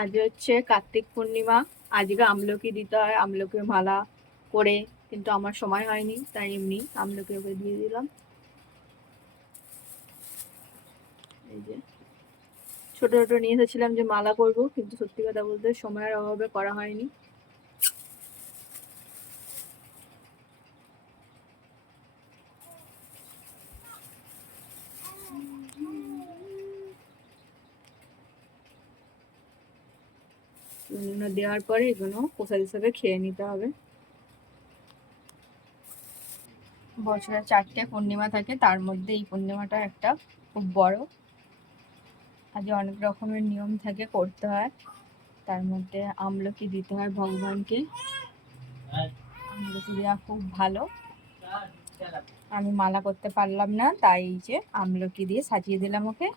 আজ হচ্ছে কার্তিক পূর্ণিমা। আজকে আমলকি দিতে হয়, আমলকি মালা করে, কিন্তু আমার সময় হয়নি, তাই এমনি আমলকি ওকে দিয়ে দিলাম। এই যে ছোট ছোট নিয়ে এসেছিলাম যে মালা করব, কিন্তু সত্যি কথা বলতে সময়ের অভাবে করা হয়নি। দেওয়ার পরে এগুলো প্রসাদ হিসাবে খেয়ে নিতে হবে। বছরে 4টে পূর্ণিমা থাকে, তার মধ্যে এই পূর্ণিমাটা একটা খুব বড়। আজ অনেক রকমের নিয়ম থাকে, করতে হয়। তার মধ্যে আমলকি দিতে হয় ভগবানকে। আমলকি দেওয়া খুব ভালো। আমি মালা করতে পারলাম না, তাই যে আমলকি দিয়ে সাজিয়ে দিলাম ওকে।